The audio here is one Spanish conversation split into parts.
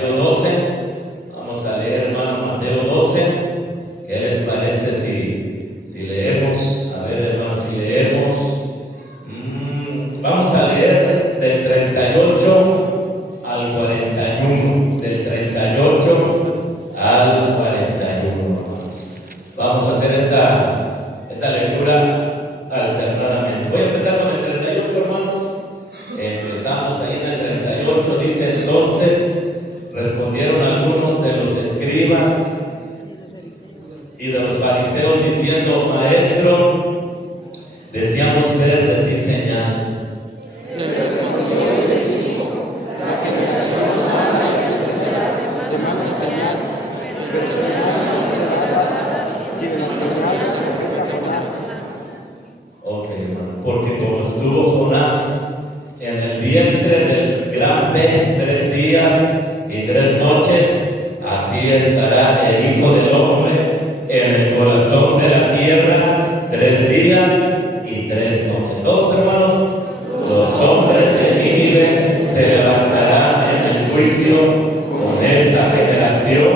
Mateo 12. Vamos a leer, hermano, Mateo 12. ¿Qué les parece si leemos? A ver, hermano, si leemos. Vamos a leer del 38 al 41. Del 38 al 41. Vamos a hacer esta lectura alternadamente. Voy a empezar con el 38, hermanos. Empezamos ahí en el 38. Dice: entonces respondieron algunos de los escribas y de los fariseos diciendo: Maestro, deseamos ver de ti señal. Ok, hermano, porque como estuvo Jonás en el vientre del gran pez 3 días y 3 noches, así estará el Hijo del Hombre en el corazón de la tierra 3 días y 3 noches. Todos, hermanos, los hombres de Nínive se levantarán en el juicio con esta generación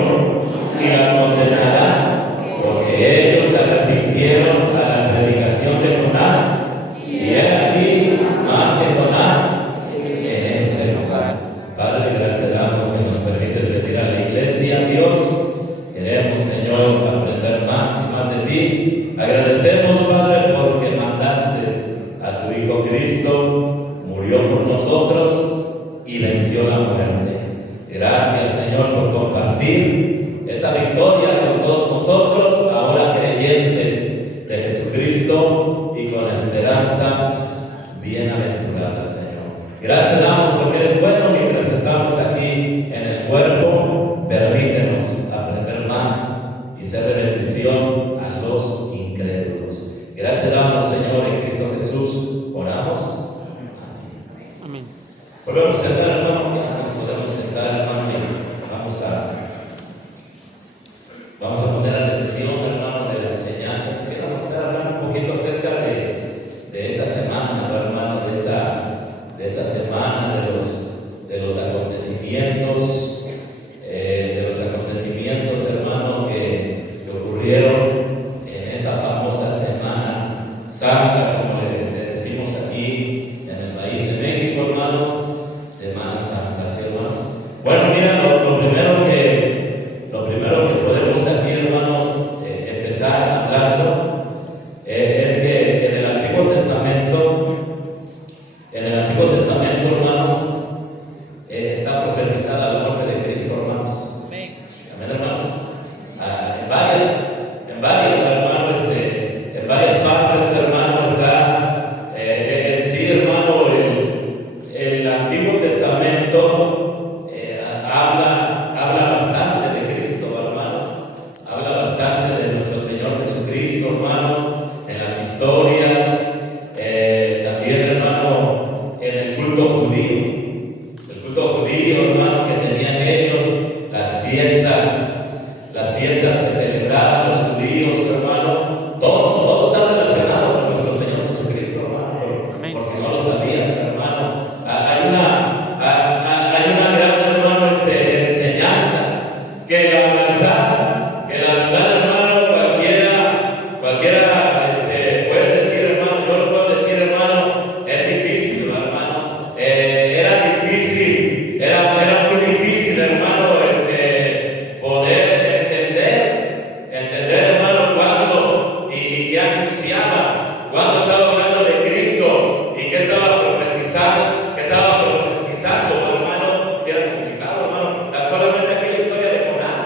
y la condenarán, porque ellos se arrepintieron a la predicación de Jonás, y he aquí más que Jonás en este lugar. Padre, gracias te damos que nos permites venir a la iglesia. Dios, queremos, Señor, aprender más y más de ti. Agradecemos, Padre, porque mandaste a tu Hijo Cristo, murió por nosotros y venció la muerte. Gracias, Señor, por compartir esa victoria con todos nosotros, ahora creyentes de Jesucristo y con esperanza bienaventurada, Señor. Gracias te damos porque eres bueno. Mientras estamos aquí en el cuerpo, permítenos aprender más y ser de bendición a los incrédulos. Gracias te damos, Señor, en Cristo Jesús. Oramos. Amén. Podemos sentar, hermano. Podemos sentar, hermano. Vamos a poner atención, hermano, de la enseñanza. Quisiéramos estar hablando un poquito acerca de esa semana, ¿no, hermano? De esa semana, de los acontecimientos, hermano, que ocurrieron en esa famosa Semana Santa, como le decimos aquí en el país de México, hermanos. Semana Santa, ¿sí, hermanos? Bueno, mira, lo primero que podemos aquí, hermanos, empezar hablando es que en el Antiguo Testamento, hermanos, está profetizada la muerte de Cristo, hermanos. Amén, hermanos. En varias partes, hermano, está en sí, hermano, el Antiguo Testamento habla bastante de Cristo, hermanos. Habla bastante de nuestro Señor Jesucristo, hermanos, en las historias. También, hermano, en el culto judío. El culto judío, hermano, que tenían ellos, las fiestas que celebraban los judíos, hermano, todo está relacionado con nuestro Señor Jesucristo, hermano, por si no lo sabías, hermano. Hay una gran, hermano, enseñanza, que la verdad, hermano, cualquiera puede decir, hermano, yo lo puedo decir, hermano, es difícil, hermano. Era muy difícil, hermano, poder entender, hermano, cuándo y qué anunciaba, cuándo estaba hablando de Cristo y qué estaba profetizando, hermano. Si era complicado, hermano. Tan solamente aquí la historia de Jonás.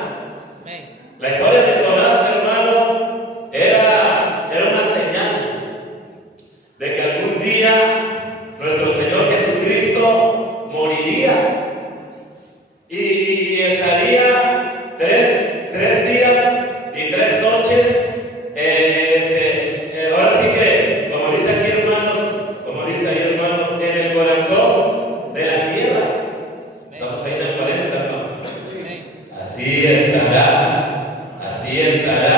La historia de Jonás, hermano, era una señal de que algún día nuestro Señor Jesucristo moriría y estaría tres días y 3 noches. Ahora sí que, como dice ahí, hermanos, en el corazón de la tierra. Estamos ahí en el 40, hermanos. Así estará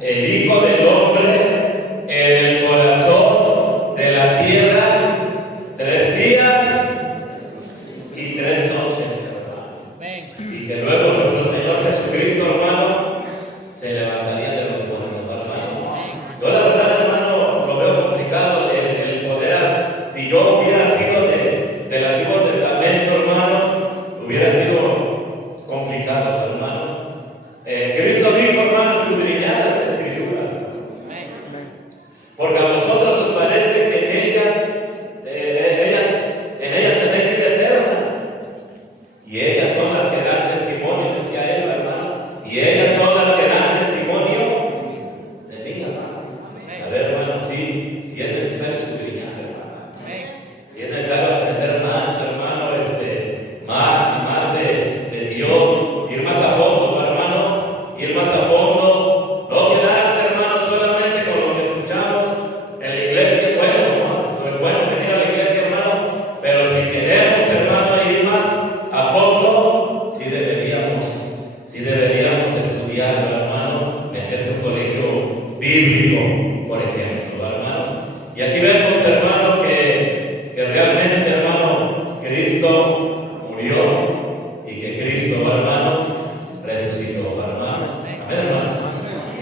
el Hijo del Hombre en el corazón de la tierra 3 días y 3 noches, hermano. y que luego nuestro Señor Jesucristo, hermano, se levantaría de los muertos, hermano. Yo la verdad, hermano, lo veo complicado el poder, si yo hubiera sido del Antiguo Testamento, hermanos, hubiera sido complicado, hermanos. Cristo dijo, hermanos, escudriñad las Escrituras, porque a vosotros os parece que en ellas tenéis vida eterna, y ellas son las que dan testimonio, decía él, hermano, y ellas son las que dan testimonio de mí, hermano. A ver, hermano, si es necesario escudriñar, hermano, si es necesario aprender más, hermano, más y más de Dios, ir más a fondo, hermano, ir más a fondo, no quedarse, hermano, solamente con lo que escuchamos en la iglesia. Es bueno, hermano, es bueno venir a la iglesia, hermano, pero si queremos, hermano, ir más a fondo, sí deberíamos estudiarlo, hermano, meterse a un colegio bíblico, por ejemplo, hermanos. Y aquí vemos, hermano, que realmente, hermano, Cristo murió y que Cristo, hermanos, resucitó, hermanos. Amén, hermanos.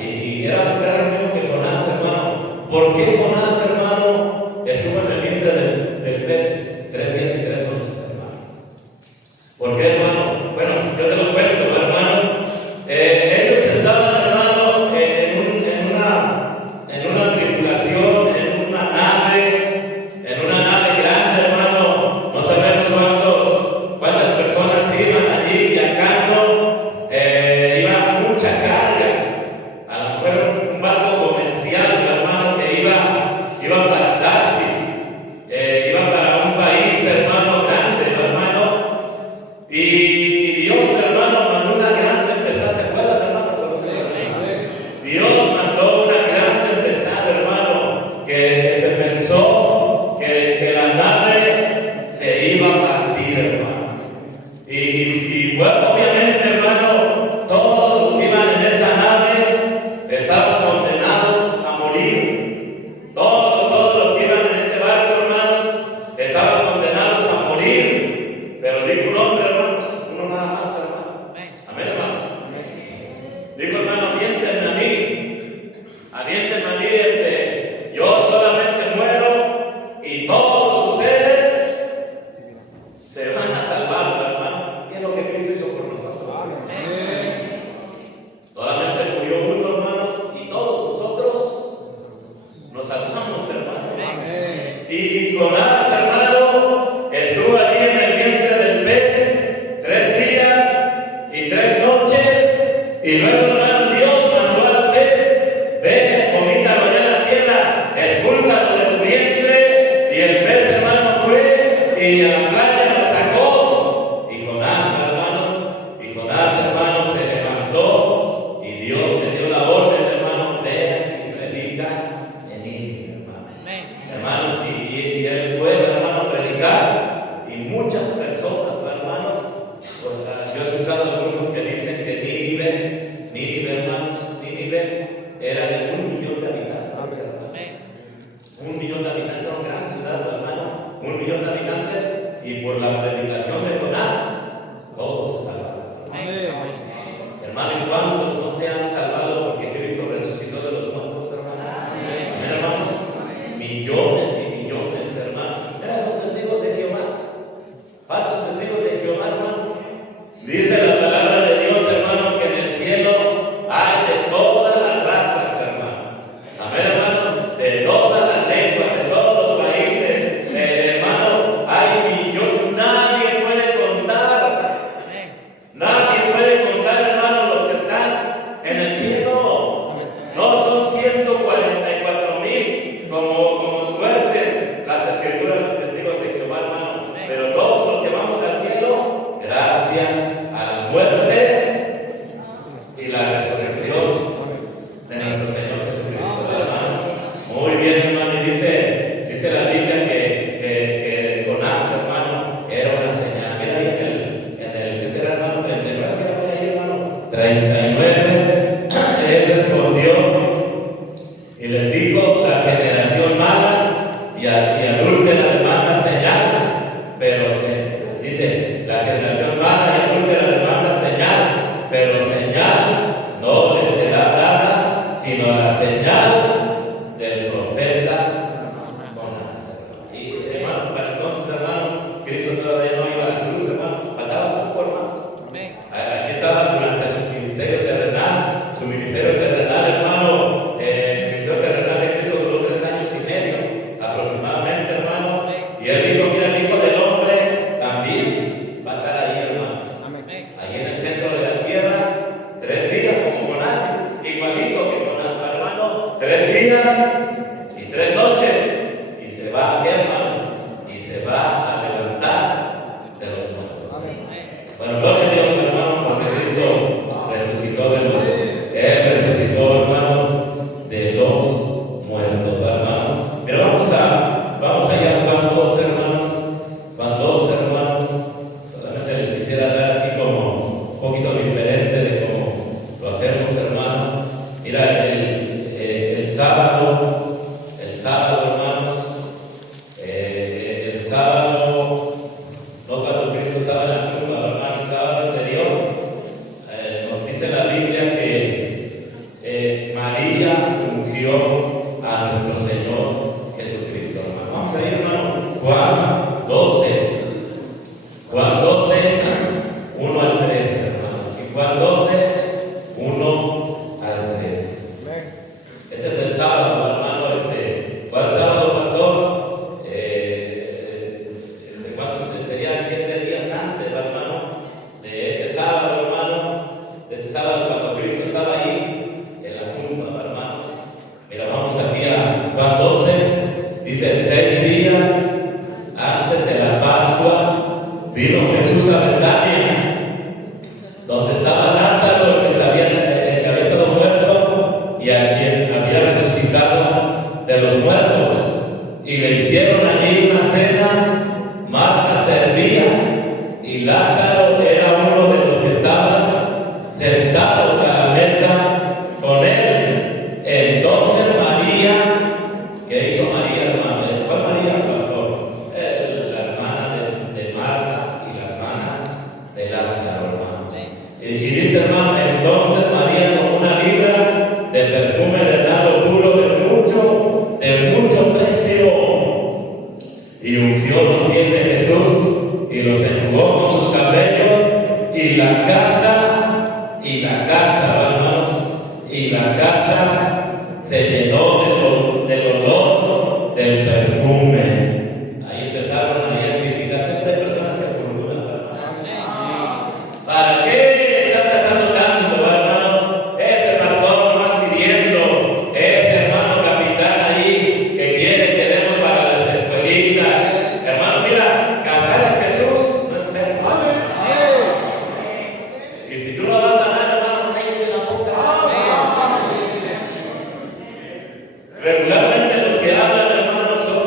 Y era lo mismo que Jonás, hermano. ¿Por qué Jonás, hermano, estuvo en el vientre del pez 3 días y 3 noches, hermano? ¿Por qué, hermano? Bueno, yo te lo cuento, hermano. Ellos estaban, hermano, en una tripulación, en una nave grande, hermano. No sabemos cuántas personas iban allí viajando. Iba mucha carga. A lo mejor era un barco comercial, hermano, que iba para Tarsis, iba para un país, hermano, grande, hermano. Y Dios, hermano, mandó una gran tempestad. ¿Se acuerdan, hermano? Dios mandó una gran tempestad, hermano, que se pensó que la nave se iba a partir, hermano. Y bueno, obviamente, hermano, todos los que iban en esa nave estaban condenados a morir. Todos los que iban en ese barco, hermanos, estaban condenados a morir. Pero dijo un hombre, hermanos, uno nada más, hermano. Amén, hermanos. Dijo, hermano, aviéntenme a mí, yo solamente muero y todos ustedes se van a salvar, hermano. Y es lo que Cristo hizo por nosotros. Solamente murió uno, hermanos, y todos nosotros nos salvamos, hermano. Y Jonás, hermano, estuvo allí en el vientre del pez 3 días y 3 noches, y luego, hermano, Dios mandó al pez: ve, vomítalo allá en la tierra, expúlsalo de tu vientre. Y el pez, hermano, fue y a la playa lo sacó. Y Jonás, hermanos, se levantó y Dios le dio la orden, hermano: ve y predica en Nínive, hermano. Hermanos, y él fue, hermano, a predicar, y muchas personas, hermanos, pues, yo he escuchado algunos que dicen que Nínive, hermanos, Nínive era de 1 millón de habitantes, hermanos. 1 millón de habitantes, era una gran ciudad, hermano, 1 millón de habitantes, y por la predicación de Jonás, todos se salvaron. Hermano, ¿y cuántos no se han salvado porque Cristo resucitó de los muertos, hermano? Amén, hermanos. Millones y millones, hermano. Mira esos testigos de Jehová, falsos testigos de Jehová, hermano. Dice la palabra de Dios, hermano, que en el cielo hay de todas las razas, hermano. Amén, hermanos. De todas las lenguas, de todos los países, hermano, hay millones. Nadie puede contar. Nadie puede contar, hermano, los que están en el cielo. No son 144,000 como tuercen las escrituras, los testigos de Jehová, hermano. Pero todos los que vamos al cielo, gracias a la muerte y la resurrección de nuestro Señor Jesucristo, hermanos. Muy bien, hermano. Y dice la Biblia que Jonás, hermano, era una señal. Mira ahí en el ¿qué será, hermano? 39, mira ahí, hermano. 39, él respondió y les dijo: la generación mala y adúltera demanda señal, pero dice: la generación mala y adúltera demanda señal, días y 3 noches. Y se va, hermanos, y se va a levantar de los muertos. Bueno, gloria a Dios, hermanos, porque Cristo resucitó de los, Él resucitó, hermanos, de los muertos, hermanos. Pero vamos allá a Juan 12, hermanos. Juan 12, hermanos. Solamente les quisiera dar aquí como un poquito diferente de cómo lo hacemos, hermano. Mira, el sábado, hermanos, el sábado, no cuando Cristo estaba en la tumba, hermano, el sábado anterior, nos dice la Biblia que María ungió a nuestro Señor Jesucristo, hermano. Vamos a ir, hermano, Juan 12, 1 al 3, hermanos. Y Juan 12, 1 al 3. Ese es el sábado, hermano. ¿Cuál sábado, pastor? ¿Cuántos serían 7 días antes, hermano? De ese sábado, hermano. De ese sábado cuando Cristo estaba ahí en la tumba, hermanos. Mira, vamos aquí a Juan 12. Dice: 6 días antes de la Pascua vino Jesús a Betania, donde estaba Lázaro, el que había estado muerto y a quien había resucitado de los muertos, y le hicieron allí una cena. Marta servía y Lázaro era uno de los que estaban sentados a la mesa con él. Entonces María, ¿qué hizo María, hermano? ¿Cuál María, pastor? La hermana de Marta y la hermana de Lázaro, hermanos. Y dice, hermano, entonces María tomó una libra de perfume de nardo puro de mucho precio, y ungió los pies de Jesús y los enjugó con sus cabellos, y la casa, hermanos, y la casa se llenó del olor del perfume. Ahí empezaron a criticar. Siempre hay personas que murmuran, hermano. ¿Para qué estás gastando tanto, hermano? Ese pastor nomás pidiendo, ese hermano capitán ahí que quiere que demos para las escuelitas. Hermano, mira, gastar en Jesús no es perder. Y si tú no vas a dar, hermano, cállese la boca. Regularmente los que hablan, hermanos, son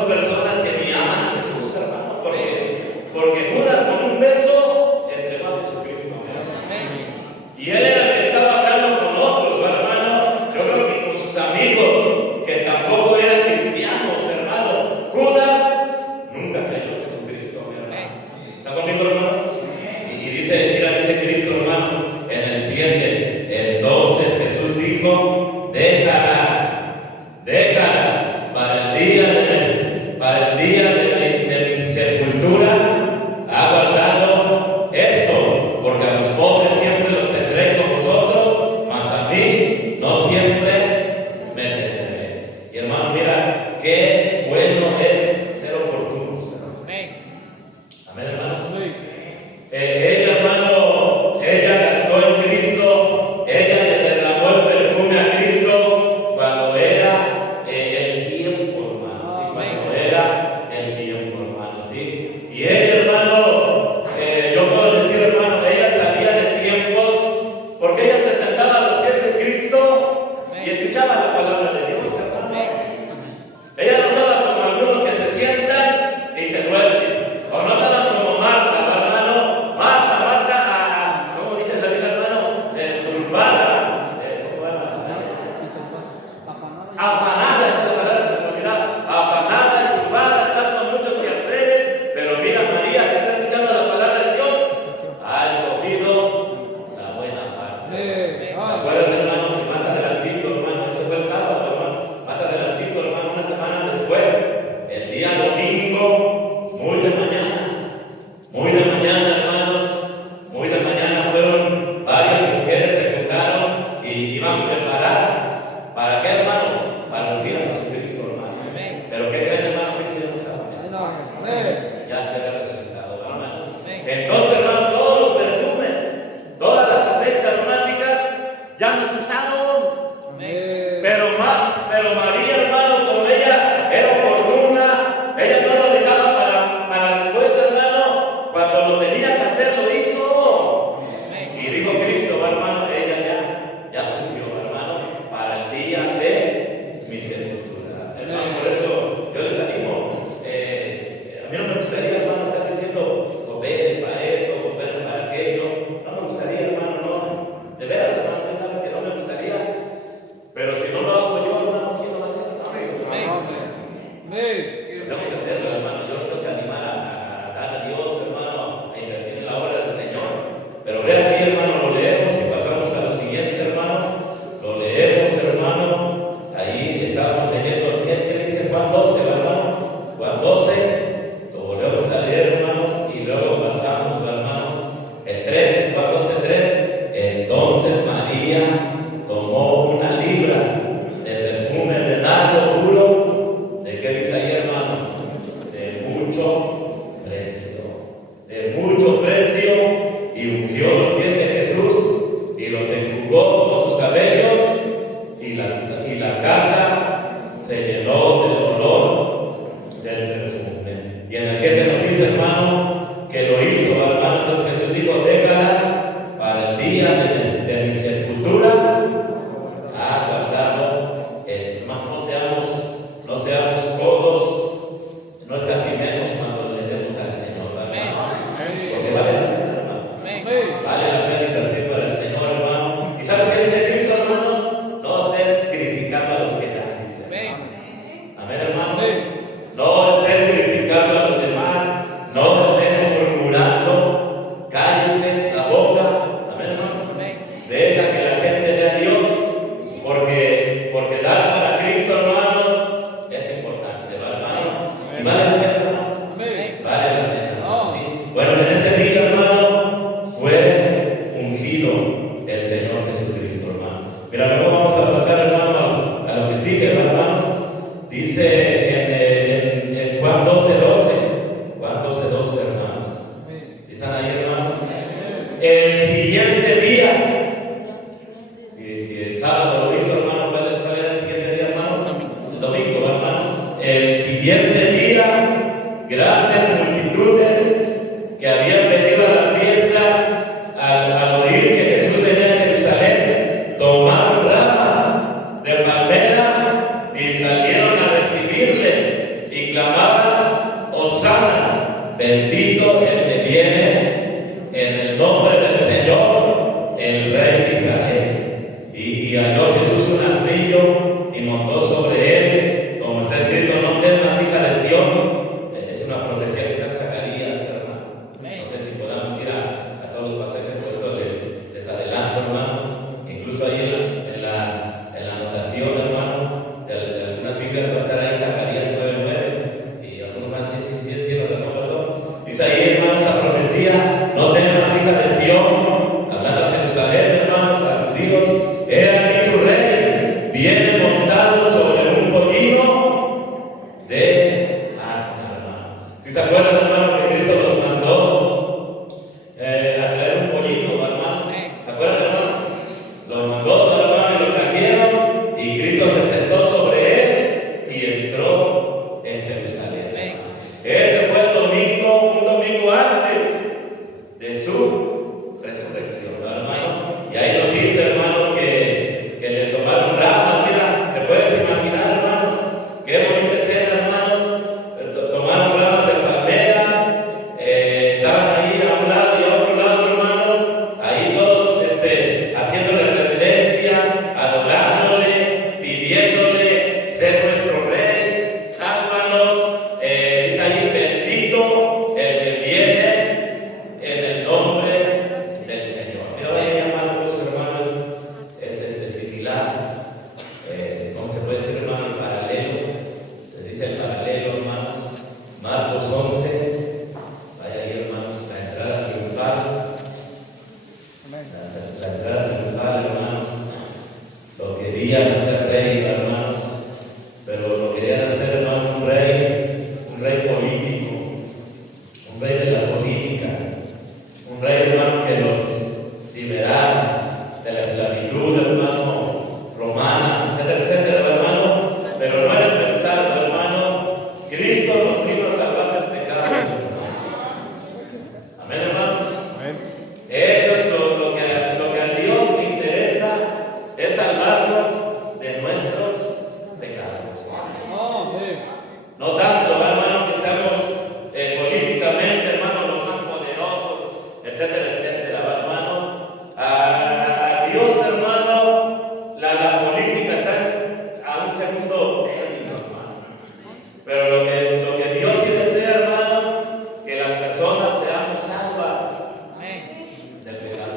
ungido, el Señor Jesucristo, hermano. Mira, luego vamos a pasar, hermano, a lo que sigue, hermanos. Dice en Juan 12:12, Juan 12:12, hermanos. ¿Sí están ahí, hermanos? El siguiente día, si el sábado lo hizo, hermano, ¿cuál era el siguiente día, hermanos? El domingo, hermano. El siguiente día, grandes multitudes que habían venido a la fiesta al oír que Jesús venía a Jerusalén, tomaron ramas de palmera y salieron a recibirle y clamaban: Hosana, bendito el que viene en el nombre del Señor, el Rey de Israel. Y halló Jesús un asnillo y montó sobre él, como está escrito: no temas, hija de Sión. Es una profecía que está en Zacarías, hermano. No sé si podamos ir a todos los pasajes, por eso les adelanto, hermano. Incluso ahí en la anotación, hermano, de algunas Biblias va a estar ahí Zacarías 9:9. Y algunos van a decir: sí, tiene razón, pasó. Dice ahí, hermano, esa profecía: no temas, hija de Sión, hablando a Jerusalén, hermanos, a los judíos. He aquí tu rey viene montado sobre un pollino de asna, hermano. Si se acuerdan, hermano, que Cristo los mandó a traer un pollino, hermanos. ¿Se acuerdan, hermanos? Los mandó, hermano, y lo trajeron, y Cristo se sentó sobre él y entró en Jerusalén. Ese fue el domingo, un domingo antes de su resurrección, hermanos. Y ahí nos dice, hermano, que le tomaron ramas. Mira, te puedes imaginar, hermanos, qué bonita escena, hermanos. Tomaron ramas de palmera, estaban ahí a un lado y a otro lado, hermanos, ahí todos haciéndole reverencia, adorándole, pidiéndole: ser nuestro rey, sálvanos. Dice ahí: bendito el que viene en el nombre del Señor. Mira, voy a llamar a los hermanos, es similar. ¿Cómo se puede decir, hermano? El paralelo. Se dice el paralelo, hermanos. Marcos 11. Vaya ahí, hermanos, la entrada triunfal. La entrada triunfal, hermanos. Lo querían hacer rey, hermanos, pero lo querían hacer, hermanos, un rey político, un rey de la política, un rey, hermano, que los liberara de la esclavitud, hermano, romana, etcétera, etcétera, hermano. Pero no era el pensar, hermano. Cristo nos vino a salvar del pecado, hermano. Amén, hermanos. Amén. Eso es lo que a Dios le interesa, es salvarnos de nuestros pecados. No tanto, hermano, que seamos políticamente, hermano, los más poderosos, etcétera, etcétera, hermanos. A Dios, hermano, la política está a un segundo término, hermano. Pero lo que Dios sí desea, hermanos, que las personas seamos salvas del pecado.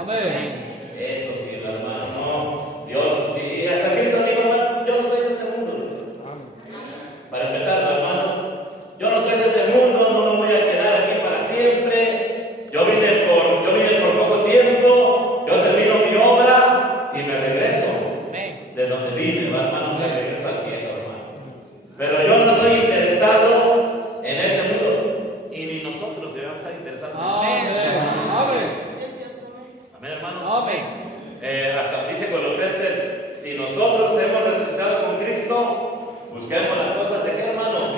Amén. Eso sí, hermano, no. Dios, y hasta Cristo dijo: hermano, yo no soy de este mundo, dice. Para empezar, hermanos, yo no soy de este mundo, no me voy a quedar aquí para siempre. Yo vine por poco tiempo, yo termino mi obra y me regreso de donde vine, hermano, me regreso al cielo, hermano. Pero yo no estoy interesado en este mundo, y ni nosotros debemos estar interesados en este mundo. Amén, hermanos. Hasta dice Colosenses: si nosotros hemos resucitado con Cristo, busquemos las cosas de qué, hermano.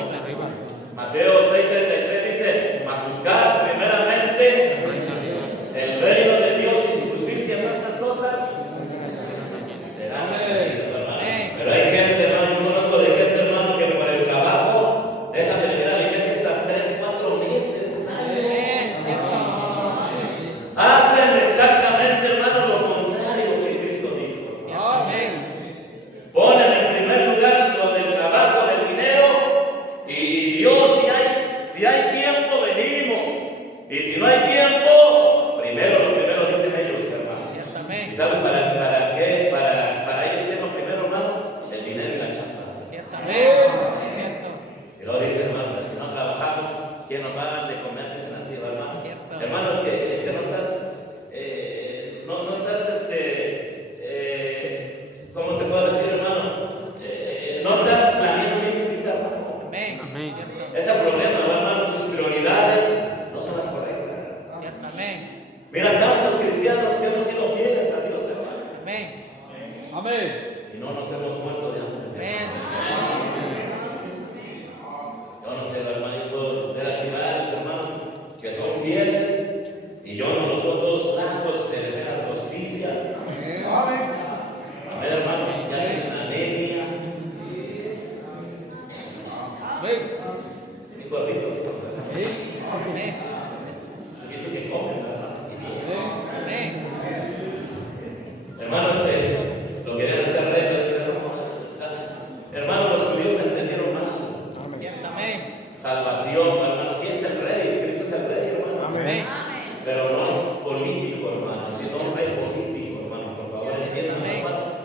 Mateo 6:33 dice: mas buscar primeramente el reino de Dios y su justicia, en estas cosas serán añadidas, hermano. Pero hay gente, hermano, yo conozco de gente, hermano, que por el trabajo dejan de venir a la iglesia hasta 3-4 meses, un año. Hacen exactamente, hermano, lo contrario que Cristo dijo. Ponen en primer lugar lo del trabajo, del dinero, y Dios, si hay tiempo, venimos. Y si no hay tiempo, lo primero dicen ellos, hermano. ¿Y saben para qué? Para ellos, ¿qué es lo primero, hermanos? El dinero y la chamba. Y luego dicen, hermano: si no trabajamos, ¿quién nos va a dar de comer? Dicen así, hermano. Hermano, es que no estás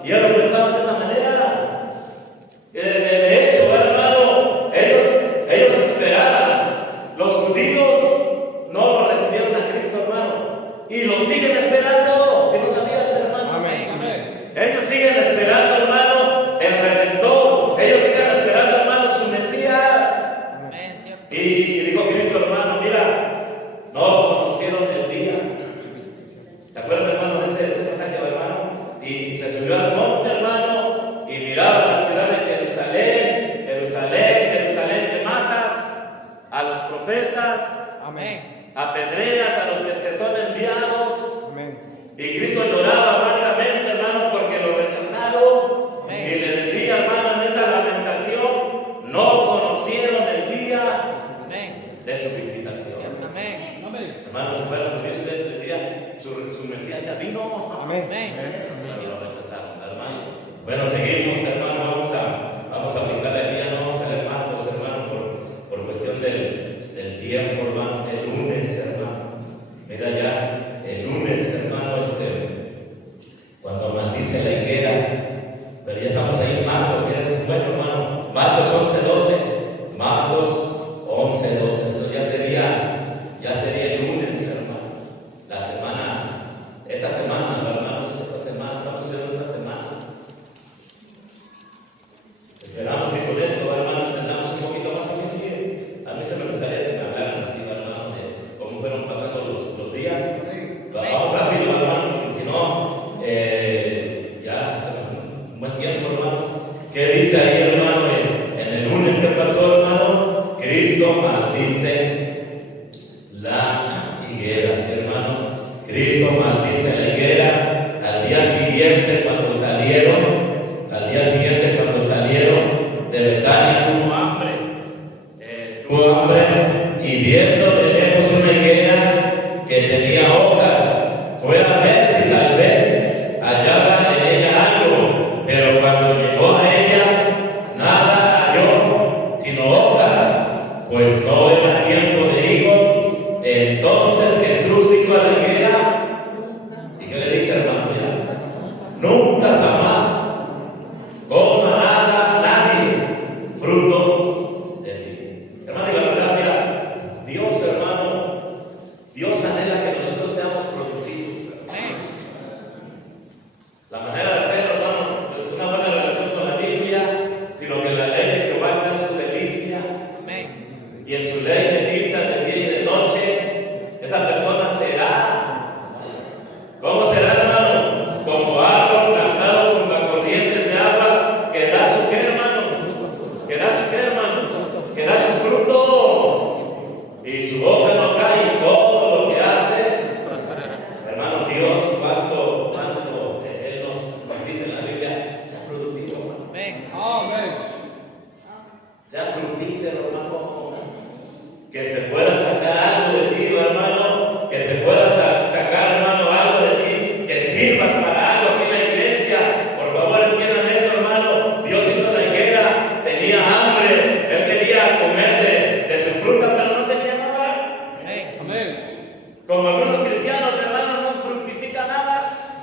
Y ellos lo pensaban de esa manera. De hecho, hermano, ellos esperaban. Los judíos no lo recibieron a Cristo, hermano. Y lo siguen esperando. Si no sabías, hermano. Amén. Ellos siguen esperando, hermano, el Redentor. Ellos siguen esperando, hermano, su Mesías. Y dijo Cristo, hermano, mira, no conocieron el día. ¿Se acuerdan, hermano, de ese pasaje, hermano? Y se subió al monte, hermano, y miraba la ciudad de Jerusalén. Jerusalén, Jerusalén, que matas a los profetas. Amén. Apedreas a los que te son enviados. Amén. Y Cristo lloraba amargamente, hermano, porque lo rechazaron. Amén. Y le decía, hermano, en esa lamentación, no conocieron el día de su visitación. Amén. Hermanos, si fueran judíos, ustedes les decían, su Mesías ya vino. Amén. Pero lo rechazaron, hermanos. Bueno, seguimos, hermano, vamos a aplicarle aquí, ya no vamos a leer Marcos, hermano, por cuestión del tiempo, hermano, el lunes, hermano. Mira ya, el lunes, hermano, cuando maldice la higuera, pero ya estamos ahí en Marcos, mira, es bueno, hermano, Marcos 11:12, Marcos 11:12, esto ya sería el lunes, hermano, la semana, esa semana, hermanos, esa semana, estamos estudiando esa semana. Esperamos que con esto, hermano, entendamos un poquito más. A mí se me gustaría que me hablaran así, hermano, de cómo fueron pasando los días. Vamos rápido, hermano, porque si no, ya se nos un buen tiempo, hermanos. ¿Qué dice ahí, hermano, en el lunes que pasó, hermano? Cristo maldice la higuera, ¿sí, hermanos? Cristo maldice la higuera. Al día siguiente, cuando salieron de Betania, tuvo hambre, y viendo de lejos una higuera que tenía hojas, fue a ver si tal vez hallaba en ella algo, pero cuando llegó a ella, nada halló, sino hojas, pues no era tiempo de higos. Entonces Jesús dijo a la higuera, ¿y qué le dice, hermano? Mira, nunca jamás coma nada nadie fruto de ti. Hermano, y la verdad, mira, Dios, hermano, Dios anhela que nosotros seamos productivos. La manera de hacerlo, hermano, no es una buena relación con la Biblia, sino que la ley de Jehová está en su delicia. Y en su ley medita de día y de noche. Esa persona será. ¿Cómo será, hermano? Como árbol plantado junto a corrientes de agua, que da su qué, hermanos, que da su fruto, y su hoja no cae, y todo lo que hace, hermano, Dios, cuánto Él nos dice en la Biblia, sea productivo, sea fructífero, hermano, que se pueda sacar algo de ti, hermano, que se pueda sacar, hermano, algo de ti, que sirvas para algo aquí en la iglesia. Por favor, entiendan eso, hermano. Dios hizo la higuera, tenía hambre, Él quería comer de su fruta, pero no tenía nada. Como algunos cristianos, hermano, no fructifican nada.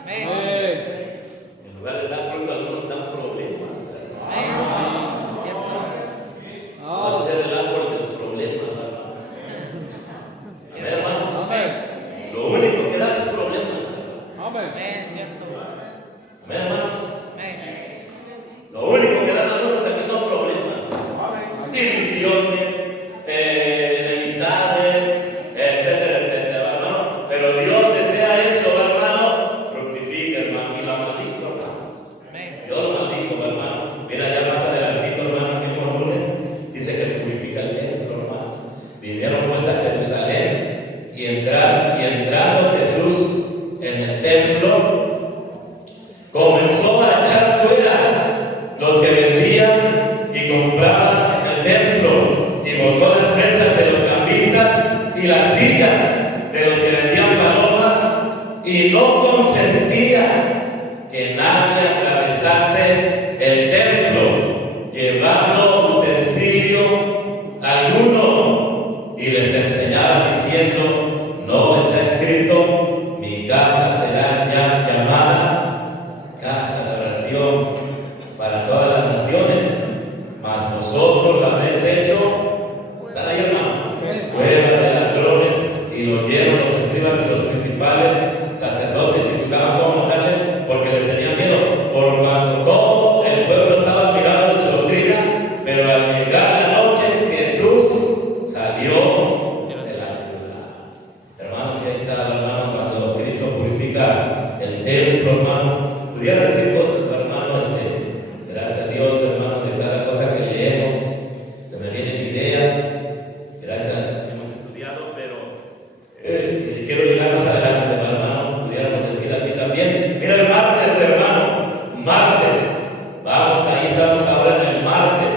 En lugar de dar fruto, algunos dan problemas, hermano. Va a ser el árbol del problema, hermano. Amén, hermano. Lo único que das es problemas. Amén, hermanos. Lo único que dan algunos aquí son problemas. Divisiones, enemistades, etcétera, etcétera, hermano. Pero Dios desea eso, hermano. Fructifica, hermano. Y la maldijo, hermano. Yo lo maldijo, hermano. Mira, ya más adelantito, hermano, que por lunes dice que purifica el templo, hermanos. Vinieron pues a Jerusalén y entrando Jesús en el templo, comenzó a echar fuera los que vendían y compraban en el templo, y volcó las mesas de los cambistas y las sillas de los que vendían palomas, y no consentía que nadie atravesase el templo llevando utensilio alguno, y les enseñaba diciendo, no está escrito, mi casa será ya llamada casa de oración purifica el templo, hermanos. Pudiera decir cosas, hermano, gracias a Dios, hermano, de cada cosa que leemos, se me vienen ideas, gracias, hemos estudiado, pero quiero llegar más adelante, hermano, pudiéramos decir aquí también. Mira el martes, hermano, martes, vamos, ahí estamos ahora en el martes,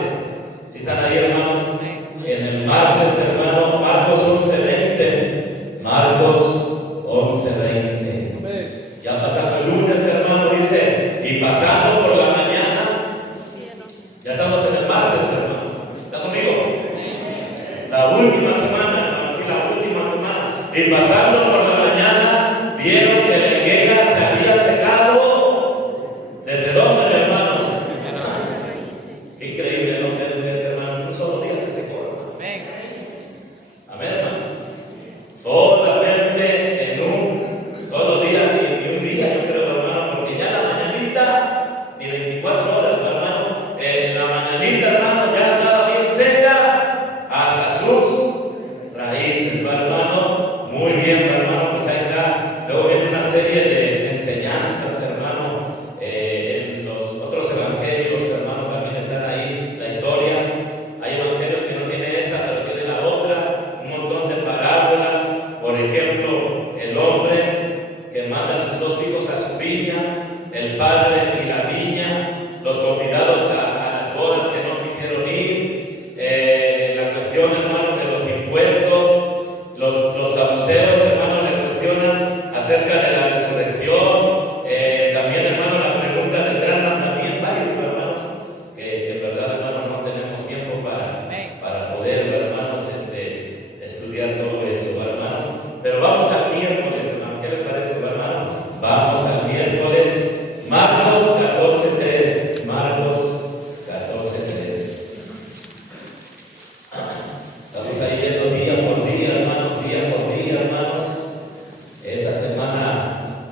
si están ahí, hermanos, en el martes, hermano, Marcos 11:20, Marcos 11:20. Ya pasando el lunes, hermano, dice, y pasando por la mañana, ya estamos en el martes, hermano. ¿Está conmigo? La última semana, hermano, sí, la última semana. Y pasando por la mañana, vieron que la higuera se había secado. ¿Desde dónde, mi hermano? Qué increíble, ¿no creen ustedes, hermano? En un solo día se secó, hermano. Amén, hermano. Solamente en un solo día, ni un día, yo creo, hermano, porque ya la mañanita, ni 24 horas, hermano, en la mañanita, hermano, ya estaba bien seca hasta sus raíces, hermano. Muy bien, hermano, pues ahí está. Luego viene una serie de enseñanzas, hermano, en los otros evangelios, hermano, también están ahí la historia. Hay evangelios que no tiene esta, pero tiene la otra, un montón de parábolas. Por ejemplo, el hombre que manda a sus 2 hijos a su viña, el padre y la viña, los convidados a las bodas que no quisieron ir, la cuestión, hermano, de los impuestos, los saduceos, hermano, le cuestionan acerca de la resurrección, también, hermano, la pregunta del gran mandamiento, varios, hermanos, que en verdad, hermano, no tenemos tiempo para poder, hermanos, estudiar todo eso, hermanos. Pero vamos al miércoles, hermano. ¿Qué les parece, hermano? Vamos al miércoles. Marcos 14:3. Marcos 14:3. Estamos ahí yendo día por día, hermanos, día por día, hermanos. Esa semana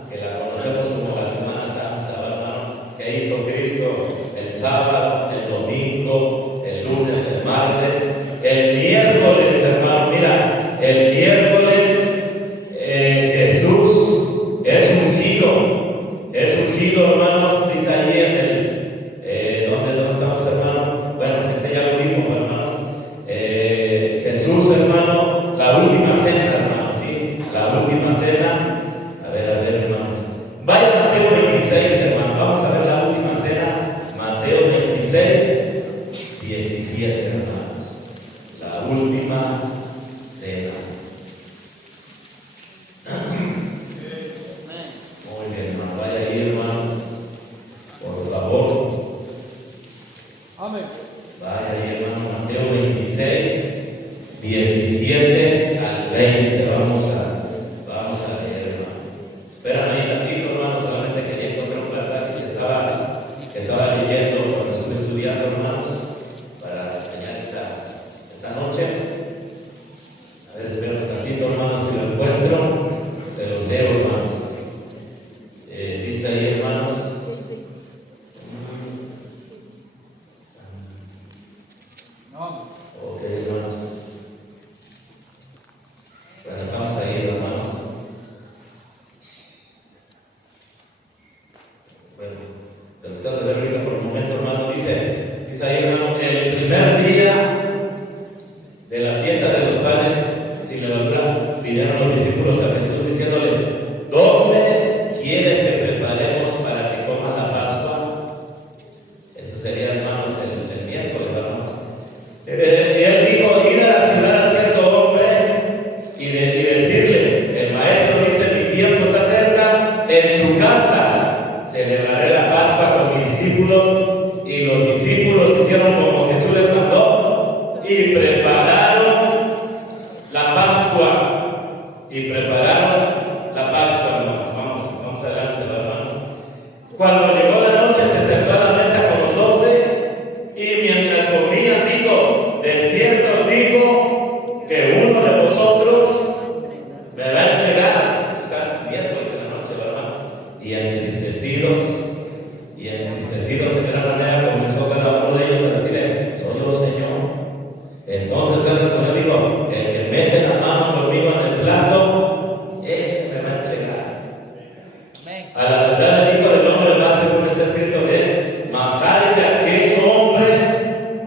que la conocemos como la Semana Santa, hermano, que hizo Cristo el sábado, el domingo, el lunes, el martes, el miércoles, hermano. Mira, el miércoles Jesús es ungido, hermanos, dice ahí en el, ¿dónde estamos, hermano? Bueno, ya lo vimos, hermanos. Jesús, hermano, la última cena, hermano, ¿sí? La última cena, a ver, hermanos. Vaya a Mateo 26, hermano, vamos a ver la última cena, Mateo 26, 17, hermanos. La última cena. Muy bien, hermano. Vaya ahí, hermanos. Por favor. Amén. Vaya ahí, hermano. Mateo 26, 17 al 20. Vamos a leer, hermanos. Espérame ahí tantito, hermano. Solamente quería encontrar un pasaje que estaba leyendo cuando estuve estudiando, hermanos, para enseñar esta noche. A ver, espérame tantito, hermanos, si lo encuentro. Se los leo, hermanos. Dice ahí, hermanos. Ok, hermanos. Bueno, estamos ahí, hermanos. Bueno, se los queda de ver arriba por un momento, hermano. Dice ahí, hermano, el primer día de la fiesta de los panes sin levadura, vinieron los discípulos a Jesús diciéndole: ¿dónde quieres que preparemos para que coman la Pascua? Eso sería, hermanos, el miércoles, hermanos. Y él dijo: ir a la ciudad a cierto hombre y decirle: el maestro dice, mi tiempo está cerca, en tu casa celebraré la Pascua con mis discípulos. Y los discípulos hicieron como Jesús les mandó y prepararon la Pascua. Vamos adelante, hermanos. Cuando llegó la noche, se sentó a la mesa con los 12 y mientras comían dijo: de cierto os digo que uno de vosotros me va a entregar. Eso está miércoles en la noche, hermano. Y entristecidos en gran manera comenzó cada uno de ellos a decirle: soy yo, Señor. Entonces él respondió y dijo: el que mete la mano conmigo en el plato, ese me va a entregar. A la verdad del Hijo del Hombre va según está escrito de él, mas hay de aquel hombre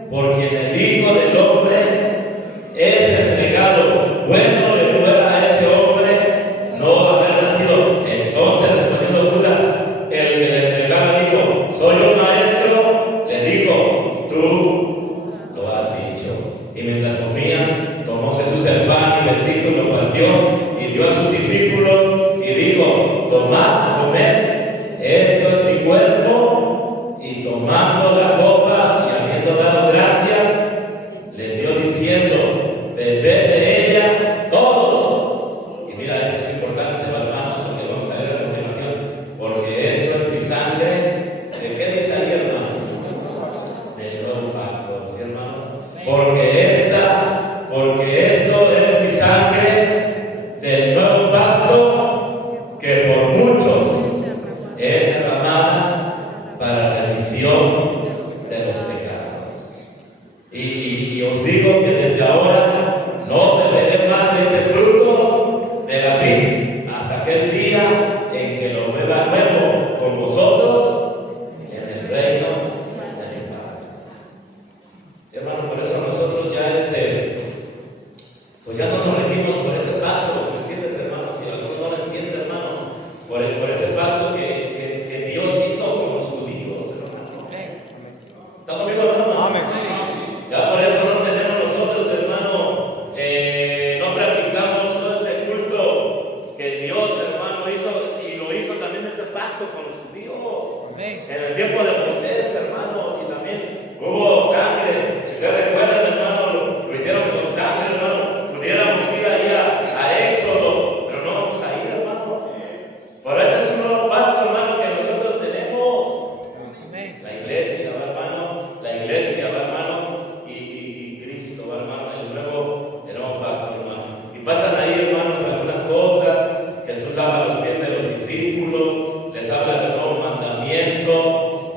por quien el Hijo del Hombre es entregado. Bueno le fuera a ese hombre no haber nacido. Entonces respondiendo Judas, el que le entregaba dijo, soy un maestro, le dijo, tú lo has dicho. Y mientras comían, tomó Jesús el pan y bendijo y lo partió y dio a sus discípulos y dijo, tomad, comed, esto es mi cuerpo. Y tomando la copa y habiendo dado gracias, les dio diciendo, bebed de ella todos. Y mira, esto es importante, hermano, porque vamos a ver a continuación, porque esto es mi sangre. ¿De qué dice ahí, hermanos? Del nuevo pacto, ¿sí, hermanos? Porque esto es mi sangre del nuevo pacto que por muchos es derramada para remisión de los pecados. Y os digo que desde ahora no beberé más de este fruto de la vid hasta aquel día en que lo beba nuevo con vosotros en el reino de mi Padre. Hermano, por eso nosotros ya pues ya no nos regimos por ese pacto, ¿me entiendes, hermano? Si alguno no lo entiende, hermano, por ese pacto que Dios hizo con los judíos, hermano. ¿Está conmigo, hermano? Amén. Ya por eso no tenemos nosotros, hermano, no practicamos todo ese culto que Dios, hermano, hizo y lo hizo también ese pacto con los judíos. Amén. En el tiempo de Moisés, hermanos, y también hubo sangre. Si ustedes recuerdan, hermano, lo hicieron con sangre, hermano. Pudiéramos ir ahí a Éxodo, pero no vamos a ir, hermano. Pero este es un nuevo pacto, hermano, que nosotros tenemos. Amén. La iglesia, ¿va, hermano? La iglesia, ¿va, hermano? Y Cristo, ¿va, hermano? El nuevo pacto, hermano. Y pasan ahí, hermanos, algunas cosas. Jesús lava los pies de los discípulos, les habla del nuevo mandamiento.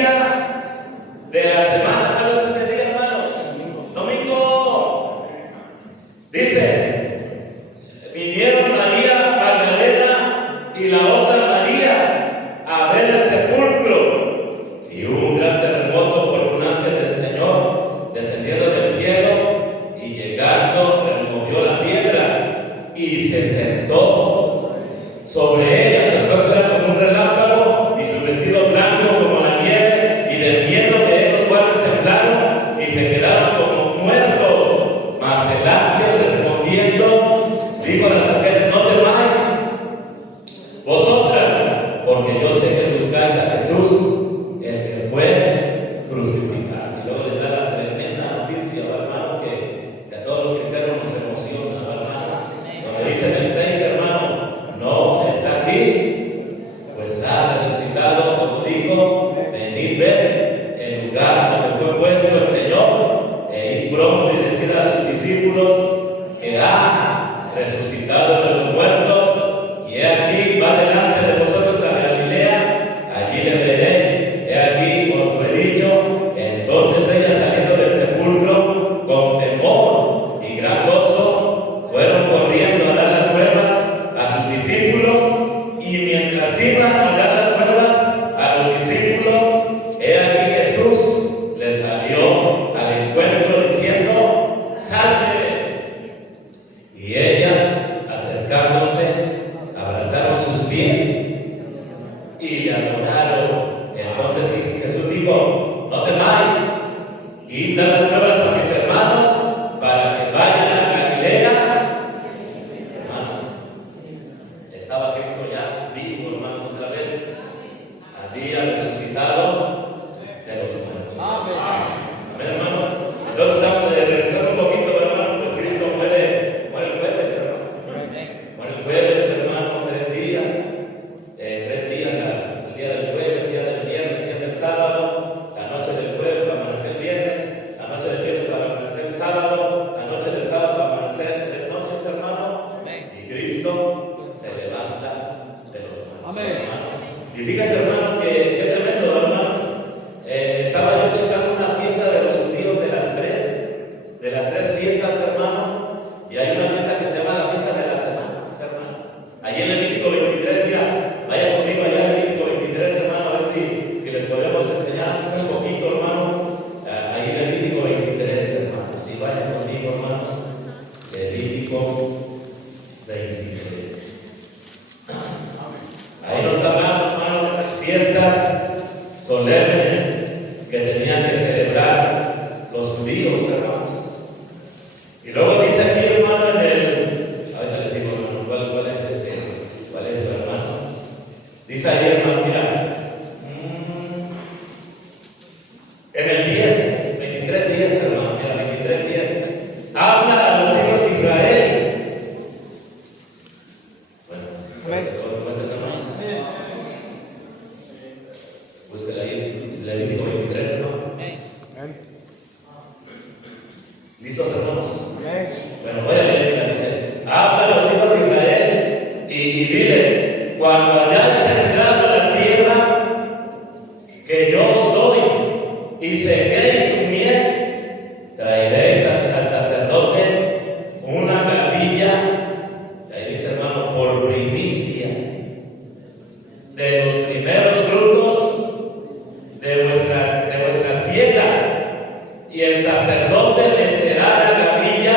día de la semana. ¿Cuál es ese día, hermanos? Domingo. Dice, vinieron María Magdalena y la otra María a ver el sepulcro. Y hubo un gran terremoto porque un ángel del Señor descendiendo del cielo y llegando removió la piedra y se sentó sobre ella. Su aspecto era como un relámpago y su vestido blanco como la nieve, y del miedo de él los guardias temblaron y se quedaron como muertos. Mas el ángel respondiendo dijo a las mujeres: no temáis vosotras, porque yo sé que buscáis a Jesús, el que fue crucificado. Y luego les da la tremenda noticia, hermano, que a todos los cristianos nos emociona, hermanos. Donde dice en el 6, hermano, no está aquí, pues ha resucitado, como dijo, venid ver el lugar donde fue puesto el Señor, e id pronto y decid a sus discípulos que ha resucitado de los muertos, y he aquí va delante de vosotros a Galilea, allí le veréis. He aquí os lo he dicho. Entonces ellas, saliendo del sepulcro con temor y gran gozo, fueron corriendo a dar las nuevas a sus discípulos, y mientras iban a dar las nuevas a los discípulos, he aquí Jesús les salió al encuentro diciendo: salve. Y ellas, acercándose, abrazaron sus pies y le adoraron. Entonces Jesús dijo: no temáis, id a las nuevas a mis hermanos para que vayan a Galilea. Hermanos, estaba Cristo ya vivo, hermanos, otra vez. Había resucitado de los muertos. Amén, hermanos. Entonces estamos regresando un poquito, hermano. Pues Cristo muere el jueves, hermano. Muere el jueves, hermano, 3 días. 3 días, el día del jueves, día del viernes, día del sábado, la noche del jueves para amanecer viernes, la noche del viernes para amanecer el sábado, la noche del sábado para amanecer 3 noches, hermano. Y Cristo se levanta de los muertos. Amén. Y fíjese, hermano, que es tremendo, hermanos. Estaba yo checando una fiesta de los judíos de las tres fiestas, hermano. Y hay una fiesta que se llama la fiesta de las semanas, hermano. Allí en Levítico 23, mira, vaya conmigo allá en Levítico 23, hermano, a ver si les podemos enseñar un poquito, hermano. Ahí en Levítico 23, hermano. Si vayan conmigo, hermanos. Levítico 23. Ahí nos está hablando, hermano, de las fiestas solemnes que tenían que celebrar los judíos, hermanos. Y luego dice aquí, hermano, ahorita les digo, hermano, cuál es, hermanos. Dice ahí, hermano, mira, en el 10, 23 días, hermano, mira, 23 días, habla a los hijos de Israel. Bueno, búsquela ahí, Levítico 23, hermano. ¿Listos, hermanos? Bueno, voy a leer, mira, dice: habla a los hijos de Israel y diles: cuando hayáis entrado a la tierra que yo os doy y sequéis su mies, traeréis al sacerdote una gavilla, ahí dice, hermano, por primicia de los primeros frutos de vuestra siega, y el sacerdote mecerá la gavilla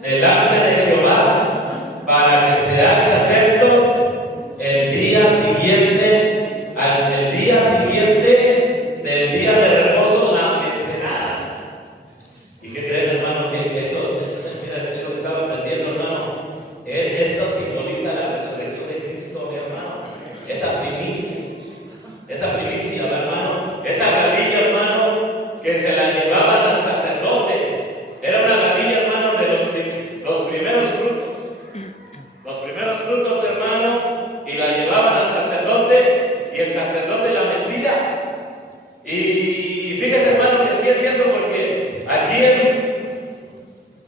delante de Jehová para que seáis aceptos el día siguiente del día de reposo, la mecerá. ¿Y qué creen, hermano? Que eso, mira, es lo que estaba aprendiendo, hermano. Esto simboliza la resurrección de Cristo, hermano. Esa primicia, hermano, esa gavilla, hermano, que se la llevaban al sacerdote. Era una gavilla, hermano, de los primeros frutos. Los primeros frutos, hermano, y la llevaban al sacerdote, y el sacerdote la mecía. Y fíjese, hermano, que sí es cierto, porque aquí en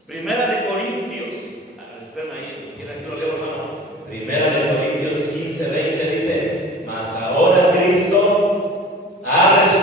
Primera de Corintios, espérame ahí, si quieren aquí lo leo, hermano. Primera de Corintios 15:20 dice: mas ahora Cristo ha resucitado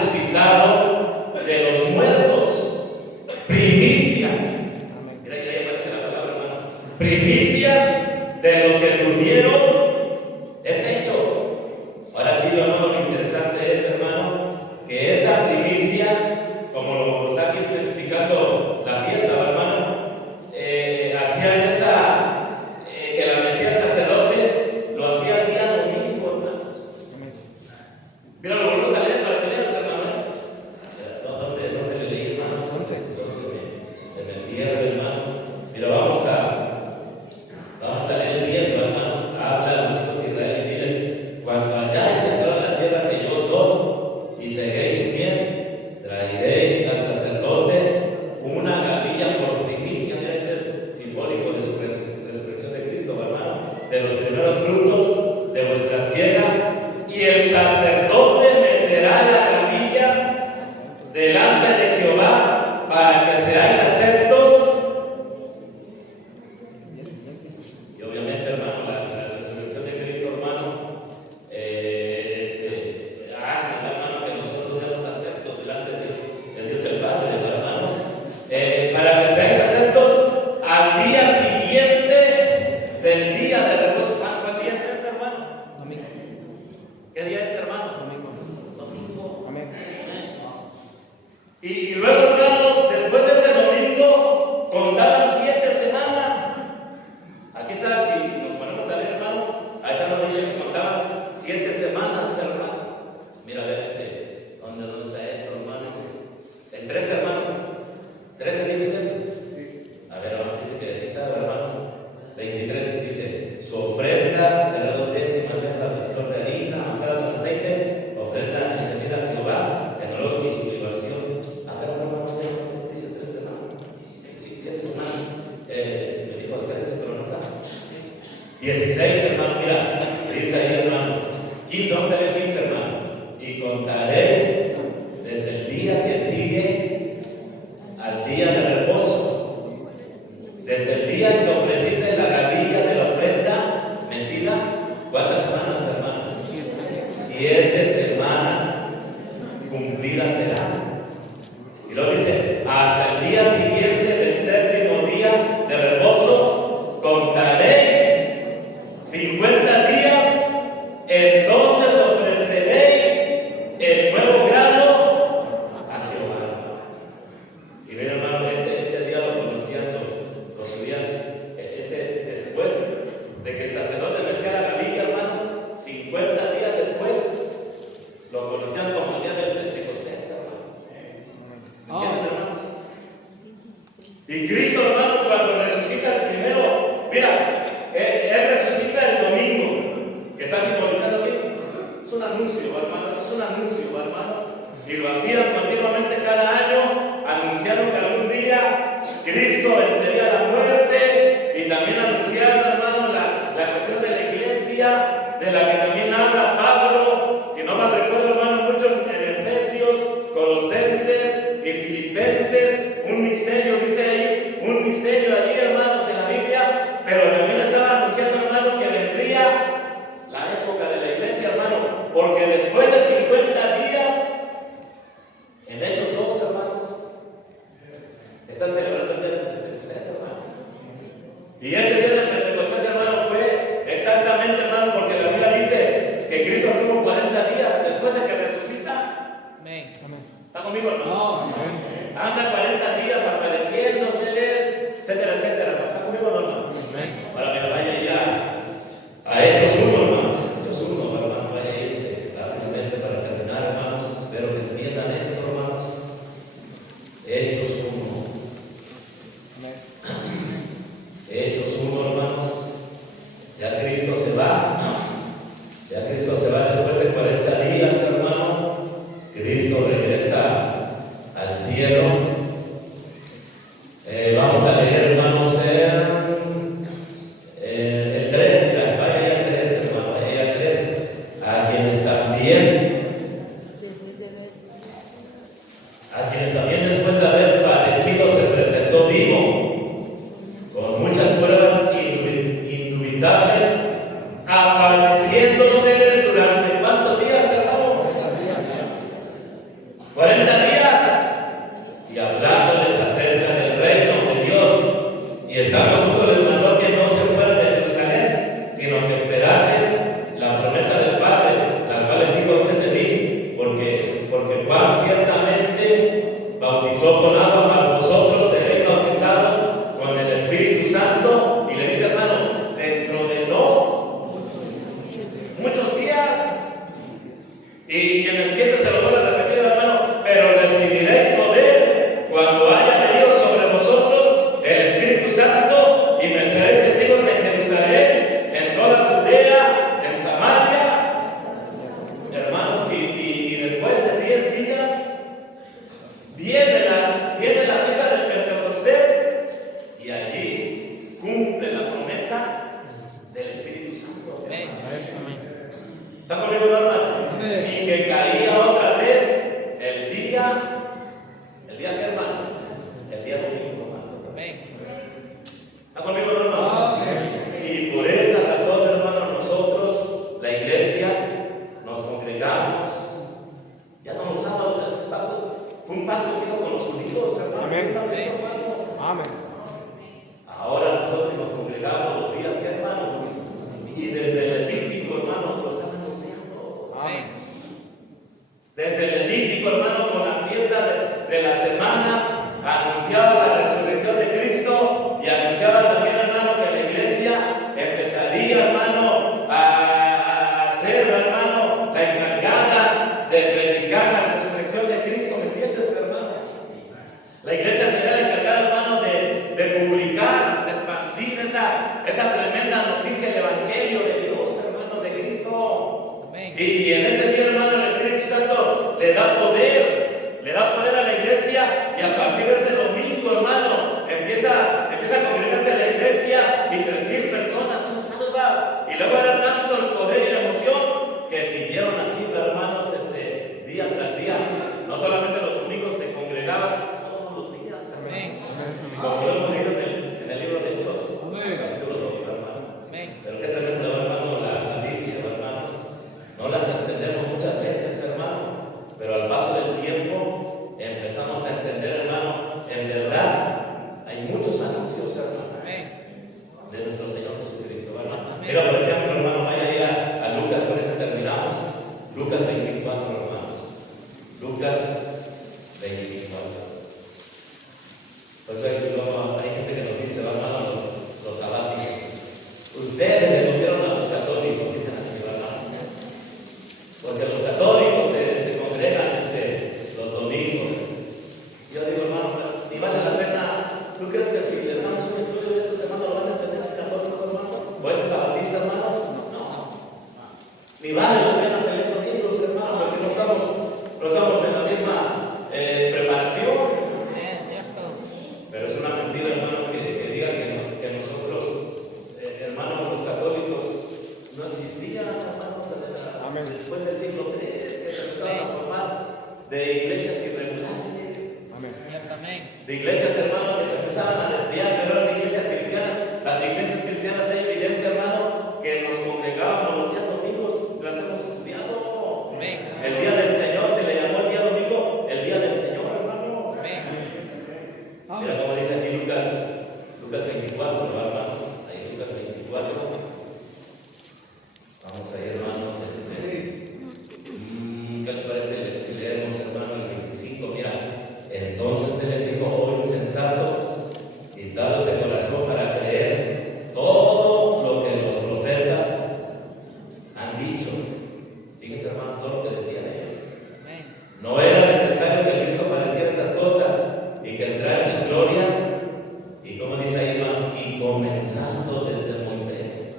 ¿Qué día es, hermano? Domingo. Domingo. Amén. Y luego, hermano, después de ese domingo, contaban 7 semanas. Aquí está, si nos ponemos a leer, hermano, ahí está donde dice que contaban 7 semanas, hermano. Mira, a ver ¿dónde está esto, hermanos? El 13, hermanos. 13, dice usted. A ver, ahora dice que aquí está, hermanos. 23 dice: su ofrenda será 2 décimas de flor de harina, amasada con aceite, ofrenda encendida a Jehová, en olor y su libación. Acá, hermanos, dice 3 semanas, 7 semanas. Me dijo 13, pero no está. 16, hermano, mira, dice ahí, hermanos. 15, vamos a leer 15, hermano. Y contaréis desde el día que sigue al día de reposo, desde el día en que ofreciste la gavilla de la ofrenda mecida. ¿Cuántas semanas, hermanos? 7 semanas cumplidas serán. Y luego dice: hasta el día siguiente del 7º día de reposo contaréis 50 días. Entonces ofreceréis el nuevo grano a Jehová. Y ven, hermano, ese día lo conocían los judíos. Ese después de que el sacerdote mecía la gavilla, hermanos, 50 días después, lo conocían como el día del Pentecostés, hermano. ¿Entienden, hermano? Y Cristo, hermano, cuando resucita el primero, mira, él resucita el domingo, que está simbolizando aquí. Es un anuncio, hermanos, es un anuncio, hermanos. Y lo hacían continuamente cada año, anunciando que algún día Cristo vencería la muerte, y también anunciando, hermanos, la cuestión de la iglesia, de la que también habla Pablo, si no mal recuerdo, hermano, mucho en Efesios, Colosenses y Filipenses. Un misterio, dice ahí, un misterio allí, hermanos, en la Biblia, pero también estaba anunciando, hermano, que vendría la época de la iglesia, hermano, porque después de 50 días, en Hechos 2, hermanos, están celebrando el día del Pentecostés, hermanos. Y ese día del Pentecostés, hermano, fue exactamente, hermano, porque la Biblia dice que Cristo tuvo 40 días después de que resucita. Amén. ¿Está conmigo, hermano? Amén. Anda 40 días apareciéndoseles, etcétera, etcétera. ¿Está conmigo, hermano? Para que vaya ya a Hechos 1, hermanos. Hechos 1, hermanos, vaya ahí rápidamente para terminar, hermanos. Espero que entiendan esto, hermanos. Hechos 1. Hechos 1, hermanos. Ya Cristo se va. Ya Cristo se va después de 40 días, hermano. Cristo regresa al cielo. Vamos a leer, hermanos, el 3, vaya ya el 3, hermano, vaya ya el 3, a quienes también después de haber padecido se presentó vivo, con muchas pruebas indubitables, apareciéndoseles durante ¿cuántos días, hermano? 40 días, y hablándoles acerca del reino de Dios. Y estando juntos les mandó que no se fueran de Jerusalén, sino que esperasen la promesa del Padre, la cual les dijo: ustedes de mí, porque Juan ciertamente bautizó con agua, mas vosotros seréis bautizados con el Espíritu Santo. Y le dice, hermano, dentro de no muchos días. Y en el 7 se lo vuelve a repetir, hermano: pero recibiréis poder cuando haya venido sobre vosotros el Espíritu Santo, y me seréis testigos en Jerusalén, en toda Judea, en Samaria. Hermanos, y después de 10 días viene la fiesta del Pentecostés, y allí cumple la promesa del Espíritu Santo. ¿Está conmigo, hermano? Y que caía otra vez el día que, hermanos, el día domingo, hermano. ¿Está conmigo, hermano? Y por esa razón, hermano, nosotros, la iglesia, nos congregamos ya no los sábados. Fue un pacto que hizo con los judíos, hermano. Amén. Amén. Ahora nosotros nos congregamos los días que, hermano, y desde el Levítico, hermano, lo están anunciando. Amén. Desde el Levítico, hermano, con la fiesta de las semanas, anunciaba la resurrección de Cristo y anunciaba también, hermano, que la iglesia empezaría, hermano, a ser, hermano, la encargada de predicar la resurrección de Cristo. ¿Me entiendes, hermano? La iglesia sería la encargada, hermano, de publicar, de expandir esa tremenda noticia del Evangelio de Dios, hermano, de Cristo. Amén. Y en ese día, hermano, el Espíritu Santo le da poder a la iglesia, y a partir de ese domingo, hermano, empieza a congregarse la iglesia y 3,000 personas son salvas. Y luego era tanto el poder y la emoción que siguieron así, hermanos, día tras día. No solamente los domingos, se congregaban todos los días. Amén. Como lo hemos leído en el libro de Hechos, Amén. capítulo 2, hermanos. Amén. Pero qué tremendo, hermano, la Biblia, hermanos. No las entendemos muchas veces, hermano, pero al paso del tiempo empezamos a entender, hermano, en verdad hay muchos anuncios, hermano, de nuestro Señor Jesucristo, hermano. Mira, por ejemplo, hermano, vaya ahí a Lucas, con ese terminamos. Lucas 24, hermanos. Lucas 24. Pues hay gente que nos dice, hermano, los sabáticos. Ustedes le cogieron a los católicos, dicen así, ¿verdad? Porque los católicos se congregan los domingos. Yo digo, hermano, ni vale la pena. ¿Tú crees que si les damos un estudio de estos hermanos lo van a entender ese católico, hermano? ¿O ese sabatista, hermanos? No. Ni vale la pena pelear con ellos, hermano, porque no estamos en la misma preparación. Pero es una mentira, hermano, que diga que nosotros, hermanos, los católicos, no existían, hermanos, hasta después del siglo III, que se empezaron a formar de iglesias irregulares. De iglesias, hermano, que se empezaban a desviar, pero eran iglesias cristianas. Las iglesias cristianas, hay evidencia, hermano, que nos congregábamos los días domingos, las hemos estudiado. El día del Señor se le llamó el día domingo, el día del Señor, hermanos. Mira cómo dice aquí Lucas 24, ¿no, hermanos? Ahí Lucas 24. Vamos ahí, hermanos. ¿Qué les parece si leemos, hermano, el 25? Mira, entonces él les dijo: oh insensatos y tardos de corazón para creer todo lo que los profetas han dicho. Fíjense, hermano, todo lo que decían ellos. No era necesario que Cristo padeciera estas cosas y que entrara en su gloria. Y como dice ahí, hermano, y comenzando desde Moisés.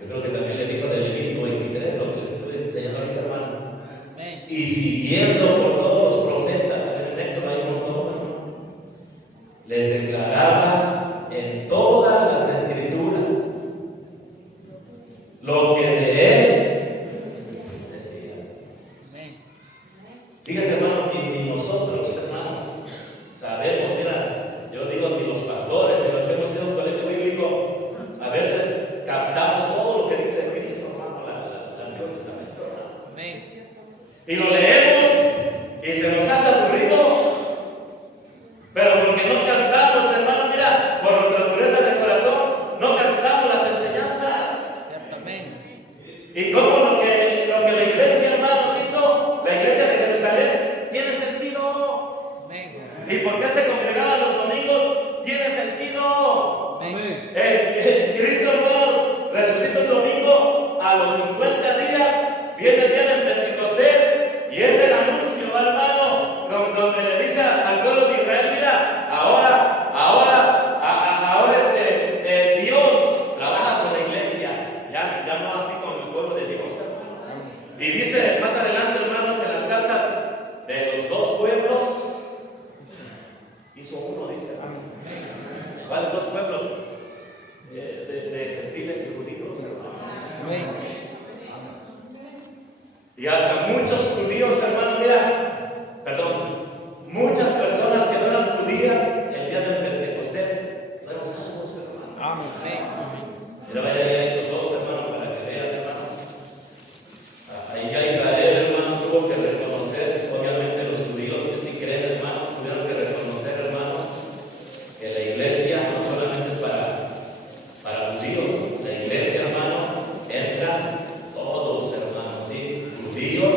Yo creo que también le dijo del Levítico 23, lo que les estoy enseñando ahorita, hermano. Y siguiendo por todos los profetas, en el Éxodo hay un montón, hermano, les declaraba en todas las escrituras lo que de él decía. Fíjese, hermano, que ni nosotros, hermano, sabemos. Mira, yo digo, ni los pastores, ni los que hemos ido a un colegio bíblico, a veces captamos todo lo que dice Cristo, hermano, el Antiguo Testamento, hermano. Y lo leemos y se nos hace aburrido, pero porque no cantamos, hermano, mira, por nuestra dureza de corazón, no cantamos las enseñanzas. Y como lo que la iglesia, hermanos, hizo, la iglesia de Jerusalén, tiene sentido. ¿Y por qué se congregaban los domingos? Tiene sentido. Cristo, hermanos, resucita un domingo, a los 50 días viene el día del Pentecostés, y es el anuncio, hermano, donde le dice al pueblo de Israel: mira, ahora Dios trabaja con la iglesia, ya no así con el pueblo de Dios, hermano. Y dice más adelante, hermanos, en las cartas, de los dos pueblos hizo uno, dice, hermano. ¿Cuáles dos pueblos? De gentiles y judíos, hermano. Y hasta muchos judíos, hermano, muchas personas que no eran judías el día del Pentecostés fueron salvos, hermano. Mira, vaya a Hechos 2, hermano, para que vean, hermano. Ahí ya Israel, hermano, tuvo que reconocer, obviamente los judíos que sí creen, hermano, tuvieron que reconocer, hermano, que la iglesia no solamente es para judíos, la iglesia, hermanos, entra todos, hermanos, ¿sí? Judíos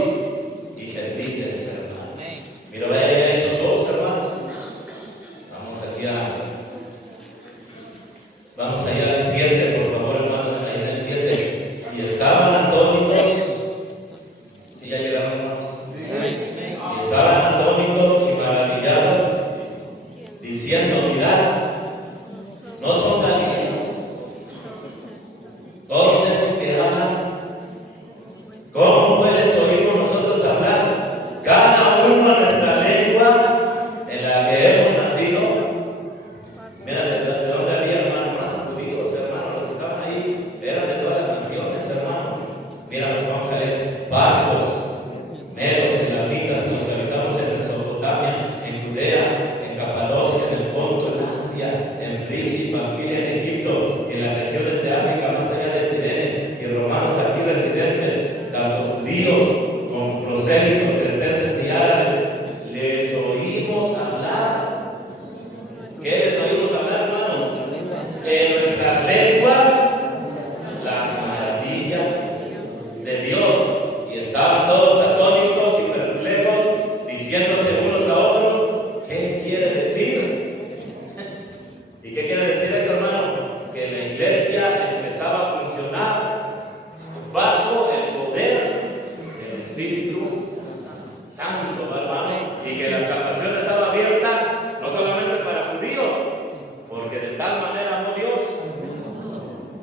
santo, hermano, y que la salvación estaba abierta no solamente para judíos, porque de tal manera amó Dios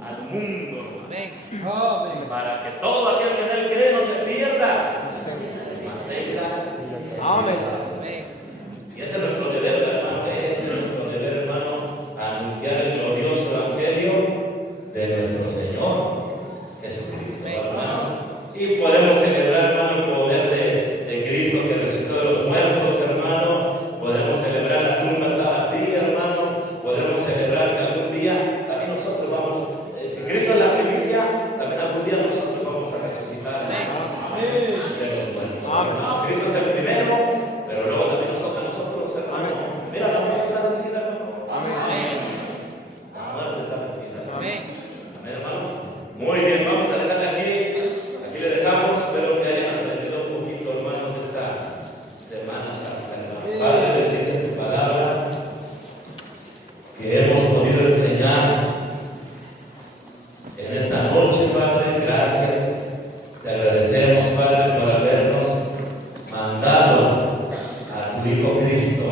al mundo, hermano, Amén. para que todo aquel que en él cree no se pierda, mas tenga. Amén. Y ese es nuestro deber, hermano, ese es nuestro deber, hermano, anunciar el glorioso evangelio de nuestro Señor Jesucristo, hermanos. Y podemos celebrar, hermano, el poder de Cristo que resucitó de los muertos, hermano. Podemos celebrar la tumba está vacía, hermanos. Podemos celebrar que algún día también nosotros vamos, si Cristo es la primicia, también algún día nosotros vamos a resucitar de los muertos. Amén. Cristo es el primero, pero luego también nosotros, hermano. Mira, la muerte está vencida, hermano. Amén. La muerte está vencida. Amén. Amén, hermanos. Muy bien, vamos a dejarle aquí. Aquí le dejamos. Espero que hayan aprendido un poquito, hermanos, de esta Semana Santa. Padre, bendice tu palabra que hemos podido enseñar en esta noche, Padre. Gracias. Te agradecemos, Padre, por habernos mandado a tu Hijo Cristo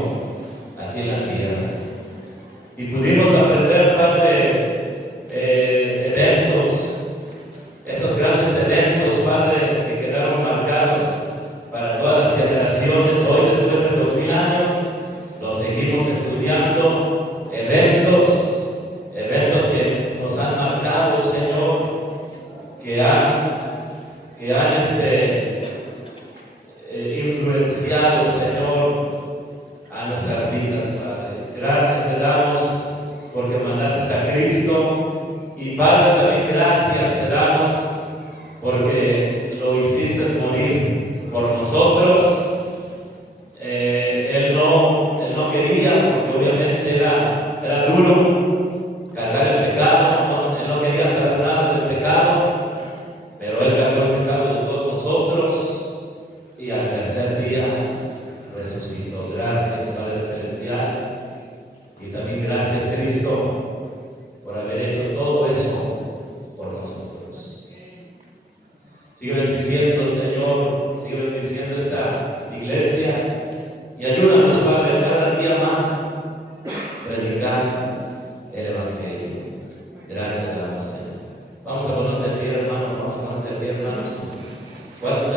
aquí en la tierra. Y pudimos aprender, Padre, eventos, esos grandes eventos, Padre, que quedaron marcados para todas las generaciones. Hoy, después de 2000 años, los seguimos estudiando. Eventos que nos han marcado, Señor, que han influenciado, Señor, a nuestras vidas, Padre. Gracias te damos porque mandaste a Cristo. Y Padre, también gracias te damos porque lo hiciste morir por nosotros. Él no quería, porque obviamente era duro cargar el pecado. Él no quería saber nada del pecado, pero Él cargó el pecado de todos nosotros y al tercer día resucitó. Gracias, Padre Celestial. Y también gracias, Cristo, por haber hecho todo eso por nosotros. Sigue bendiciendo, Señor, sigue bendiciendo esta iglesia y ayúdanos, Padre, cada día más predicar el Evangelio. Gracias, damos, Señor. Vamos a ponernos de pie, hermanos. Vamos a ponernos de pie, hermanos. ¿Cuántos